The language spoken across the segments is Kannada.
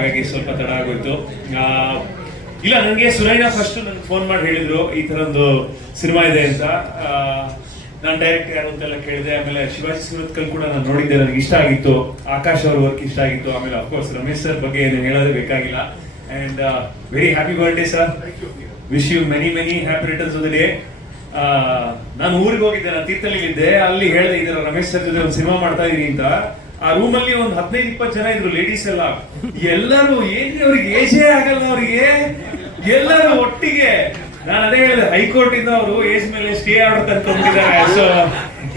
ಹಾಗಾಗಿ ಸ್ವಲ್ಪ ತಡ ಆಗೋಯ್ತು. ಇಲ್ಲ ನನಗೆ ಸುರೈನ ಫಸ್ಟ್ ನನ್ಗೆ ಫೋನ್ ಮಾಡಿ ಹೇಳಿದ್ರು, ಈ ಥರ ಒಂದು ಸಿನಿಮಾ ಇದೆ ಅಂತ. ನಾನು ಡೈರೆಕ್ಟ್ ಯಾರು ಅಂತೆಲ್ಲ ಕೇಳಿದೆ, ಆಮೇಲೆ ಶಿವಾಜಿ ಸುರತ್ಕಲ್ ಕೂಡ ನಾನು ನೋಡಿದ್ದೆ ನನಗೆ ಇಷ್ಟ ಆಗಿತ್ತು. ಆಕಾಶ್ ಅವ್ರ ವರ್ಕ್ ಇಷ್ಟ ಆಗಿತ್ತು. ಆಮೇಲೆ ಅಫ್ಕೋರ್ಸ್ ರಮೇಶ್ ಸರ್ ಬಗ್ಗೆ ಏನು ಹೇಳೋದೇ ಬೇಕಾಗಿಲ್ಲ. And very happy birthday sir wish you many many happy returns of the day ನಾನು ಊರಿಗೆ ಹೋಗಿದ್ದೆ, ನಾನು ಇದ್ದೆ ಅಲ್ಲಿ ಹೇಳಿದೆ ಇದರ ರಮೇಶ್ ಸರ್ ಜೊತೆ ಒಂದು ಸಿನಿಮಾ ಮಾಡ್ತಾ ಇದೀನಿ ಅಂತ. ಆ ರೂಮ್ ಅಲ್ಲಿ ಒಂದು ಹದಿನೈದು ಇಪ್ಪತ್ತು ಜನ ಇದ್ರು ಲೇಡೀಸ್ ಎಲ್ಲ. ಎಲ್ಲರೂ ಏನ್ರಿ ಅವ್ರಿಗೆ ಏಜೇ ಆಗಲ್ಲ ಅವ್ರಿಗೆ. ಎಲ್ಲರೂ ಒಟ್ಟಿಗೆ. ನಾನು ಅದೇ ಹೇಳಿದೆ ಹೈಕೋರ್ಟ್ ಇಂದ ಅವರು ಏಜ್ ಮೇಲೆ ಸ್ಟೇ ಆರ್ಡರ್ ತಂದ್ಕೊಂಡಿದ್ದಾರೆ ಸೊ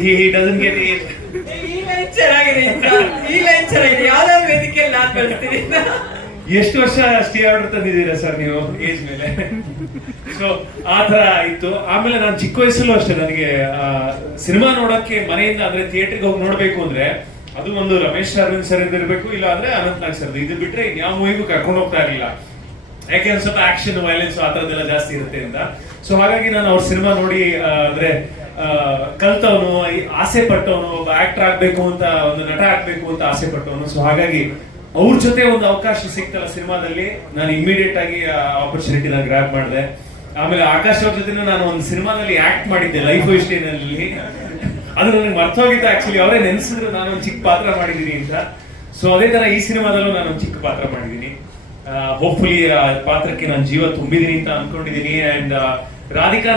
ಈ ಡಸನ್ ಗೆಟ್ ಈ ಲೈನ್ ಚೆನ್ನಾಗಿದೆ. ಅಂತ. ಈ ಲೈನ್ ಚೆನ್ನಾಗಿದೆ. ಯಾವ್ದಾದ್ರು ವೇದಿಕೆಯಲ್ಲಿ ನಾನು ಕಳಿಸ್ತೀನಿ ಎಷ್ಟು ವರ್ಷ ಸ್ಟೇ ಆರ್ಡರ್ ತಂದಿದ್ದೀರಾ ಸರ್ ನೀವು ಏಜ್ ಮೇಲೆ? ಸೊ ಆ ತರ ಇತ್ತು. ಆಮೇಲೆ ನಾನು ಚಿಕ್ಕ ವಯಸ್ಸಲ್ಲೂ ಅಷ್ಟೇ ನನಗೆ ಸಿನಿಮಾ ನೋಡಕ್ಕೆ ಮನೆಯಿಂದ ಅಂದ್ರೆ ಥಿಯೇಟರ್ಗೆ ಹೋಗಿ ನೋಡ್ಬೇಕು ಅಂದ್ರೆ ಅದು ಒಂದು ರಮೇಶ್ ಅರವಿಂದ್ ಸರ್ ಇರಬೇಕು, ಇಲ್ಲ ಅಂದ್ರೆ ಅನಂತ್ ನಾಗ್ ಸರ್ ಇದು ಬಿಟ್ರೆ ಯಾವ ಮೂವಿಗೂ ಕರ್ಕೊಂಡು ಹೋಗ್ತಾ ಇರಲಿಲ್ಲ. ಯಾಕೆ ಸ್ವಲ್ಪ ಆಕ್ಷನ್ ವೈಲೆನ್ಸ್ ಆ ಥರದ್ದೆಲ್ಲ ಜಾಸ್ತಿ ಇರುತ್ತೆ ಅಂತ? ಸೊ ಹಾಗಾಗಿ ನಾನು ಅವ್ರ ಸಿನಿಮಾ ನೋಡಿ ಅಂದ್ರೆ ಕಲ್ತವನು ಆಸೆ ಪಟ್ಟವನು, ಒಬ್ಬ ಆಕ್ಟರ್ ಆಗ್ಬೇಕು ಅಂತ, ಒಂದು ನಟ ಆಗ್ಬೇಕು ಅಂತ ಆಸೆ ಪಟ್ಟವನು. ಸೊ ಹಾಗಾಗಿ ಅವ್ರ ಜೊತೆ ಒಂದು ಅವಕಾಶ ಸಿಕ್ತಲ್ಲ ಸಿನಿಮಾದಲ್ಲಿ. ನಾನು ಇಮಿಡಿಯೇಟ್ ಆಗಿ ಆಪರ್ಚುನಿಟಿ ನಾನು ಗ್ರಾಪ್ ಮಾಡಿದೆ. ಆಮೇಲೆ ಆಕಾಶ್ ಅವ್ರ ಜೊತೆ ನಾನು ಒಂದು ಸಿನಿಮಾದಲ್ಲಿ ಆಕ್ಟ್ ಮಾಡಿದ್ದೆ ಲೈಫ್ನಲ್ಲಿ ಅದು ನನಗೆ ಮರ್ತೋಗಿತ್ತು ಆಕ್ಚುಲಿ ಅವರೇ ನೆನೆಸಿದ್ರು ನಾನು ಒಂದು ಚಿಕ್ಕ ಪಾತ್ರ ಮಾಡಿದ್ದೀನಿ ಅಂತ. ಸೊ ಅದೇ ತರ ಈ ಸಿನಿಮಾದಲ್ಲೂ ನಾನು ಒಂದು ಚಿಕ್ಕ ಪಾತ್ರ ಮಾಡಿದ್ದೀನಿ. ಹೋಪ್ಫುಲಿ ಪಾತ್ರಕ್ಕೆ ನಾನು ಜೀವ ತುಂಬಿದೀನಿ ಅಂತ ಅನ್ಕೊಂಡಿದೀನಿ ಅಂಡ್ ರಾಧಿಕಾ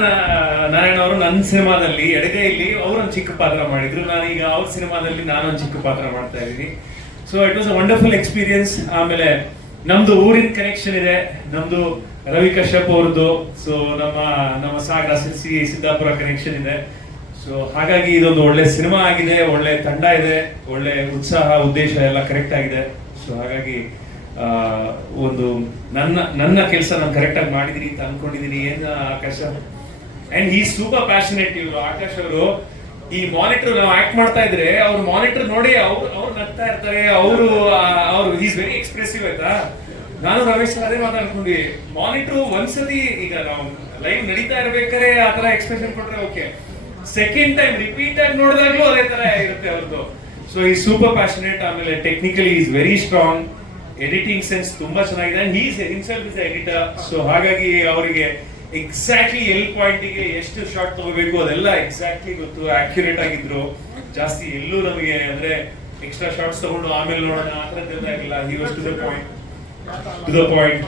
ನಾರಾಯಣ ಅವರು ನನ್ನ ಸಿನಿಮಾದಲ್ಲಿ ಎಡಗೈಯಲ್ಲಿ ಅವರೊಂದು ಚಿಕ್ಕ ಪಾತ್ರ ಮಾಡಿದ್ರು. ನಾನೀಗ ಅವ್ರ ಸಿನಿಮಾದಲ್ಲಿ ನಾನೊಂದು ಚಿಕ್ಕ ಪಾತ್ರ ಮಾಡ್ತಾ ಇದ್ದೀನಿ. So it was a wonderful experience ಆಮೇಲೆ ನಮ್ದು ಊರಿನ ಕನೆಕ್ಷನ್ ಇದೆ. ನಮ್ದು ರವಿ ಕಶ್ಯಪ್ ಅವ್ರದ್ದು. ಸೊ ನಮ್ಮ ನಮ್ಮ ಸಾಗರ ಸಿದ್ದಾಪುರ ಕನೆಕ್ಷನ್ ಇದೆ. ಸೊ ಹಾಗಾಗಿ ಇದೊಂದು ಒಳ್ಳೆ ಸಿನಿಮಾ ಆಗಿದೆ, ಒಳ್ಳೆ ತಂಡ ಇದೆ, ಒಳ್ಳೆ ಉತ್ಸಾಹ, ಉದ್ದೇಶ ಎಲ್ಲ ಕರೆಕ್ಟ್ ಆಗಿದೆ. ಸೊ ಹಾಗಾಗಿ ಒಂದು ನನ್ನ ನನ್ನ ಕೆಲಸ ನಾನು ಕರೆಕ್ಟ್ ಆಗಿ ಮಾಡಿದೀನಿ ಅಂತ ಅನ್ಕೊಂಡಿದ್ದೀನಿ ಏನು, ಆಕಾಶ? ಅಂಡ್ ಈ ಸೂಪರ್ ಪ್ಯಾಷನೇಟ್ ಇವರು, ಆಕಾಶ್ ಅವರು. ಈ ಮಾನಿಟರ್ ನಾವು ಆಕ್ಟ್ ಮಾಡ್ತಾ ಇದ್ರೆ, ಅವ್ರ ಮಾನಿಟರ್ ನೋಡಿ ಅವ್ರು ಅವ್ರು ನಗ್ತಾ ಇರ್ತಾರೆ. ಅವರು ಅವ್ರು ಈಸ್ ವೆರಿ ಎಕ್ಸ್ಪ್ರೆಸಿವ್ ಆಯ್ತಾ? ನಾನು ರಮೇಶ್ ಅದೇ ಮಾತಾಡ್ಕೊಂಡ್ವಿ. ಮಾನಿಟರ್ ಒಂದ್ಸತಿ ಈಗ ನಾವು ಲೈವ್ ನಡೀತಾ ಇರ್ಬೇಕಾದ್ರೆ ಆ ತರ ಎಕ್ಸ್ಪ್ರೆಷನ್ ಕೊಟ್ರೆ ಓಕೆ ಸೆಕೆಂಡ್ ಟೈಮ್ ರಿಪೀಟ್ ಆಗಿ ನೋಡಿದಾಗ್ಲೂ ಅದೇ ತರ ಇರುತ್ತೆ ಅವ್ರದ್ದು ಸೊ ಈ ಸೂಪರ್ ಪ್ಯಾಷನೇಟ್ ಆಮೇಲೆ technically is very strong editing sense ತುಂಬಾ ಚೆನ್ನಾಗಿದೆ. Is he's himself is editor so ಹಾಗಾಗಿ ಅವರಿಗೆ ಎಕ್ಸಾಕ್ಟ್ಲಿ ಎಲ್ ಪಾಯಿಂಟಿಗೆ ಎಷ್ಟು ಶಾರ್ಟ್ ತಗೋಬೇಕು ಅದೆಲ್ಲ ಎಕ್ಸಾಕ್ಟ್ಲಿ ಗೊತ್ತು. ಆಕ್ಯುರೇಟ್ ಆಗಿದ್ರು. ಜಾಸ್ತಿ ಎಲ್ಲೂ ನಮಗೆ ಅಂದ್ರೆ ಎಕ್ಸ್ಟ್ರಾ ಶಾರ್ಟ್ಸ್ ತಗೊಂಡು ಆಮೇಲೆ ನೋಡೋಣ. ಆ ಥರದ್ದೆಲ್ಲ ಆಗಿಲ್ಲ. He was to the point to the point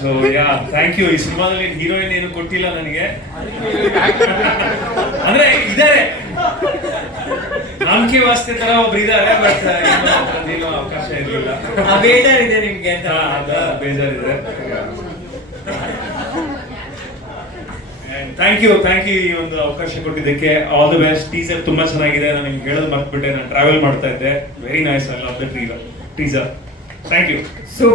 so yeah thank you ಈ ಸಿನಿಮಾದಲ್ಲಿ ಹೀರೋಯಿನ್ ಏನು ಕೊಟ್ಟಿಲ್ಲ ನನಗೆ. ಅಂದ್ರೆ ಇದಾರೆ ನಾಮಕೆ ವಾಸ್ತೆ ತರ ಒಬ್ರು ಇದಾರೆ ಬಟ್ ಏನು ಅವಕಾಶ ಇರಲಿಲ್ಲ. ಬೇಜಾರಿದೆ ನಿಮ್ಗೆ ಅಂತ. ಬೇಜಾರಿದೆ. ಥ್ಯಾಂಕ್ ಯು ಥ್ಯಾಂಕ್ ಯು ಈ ಒಂದು ಅವಕಾಶ ಕೊಟ್ಟಿದ್ದಕ್ಕೆ. ಆಲ್ ದ ಬೆಸ್ಟ್ ಟೀಸರ್ ತುಂಬಾ ಚೆನ್ನಾಗಿದೆ. ನಾನು ನಿಮ್ಗೆ ಹೇಳೋದು ಮರ್ತ್ಬಿಟ್ಟೆ. ನಾನು ಟ್ರಾವೆಲ್ ಮಾಡ್ತಾ ಇದ್ದೆ. Very nice I love the teaser teaser thank you so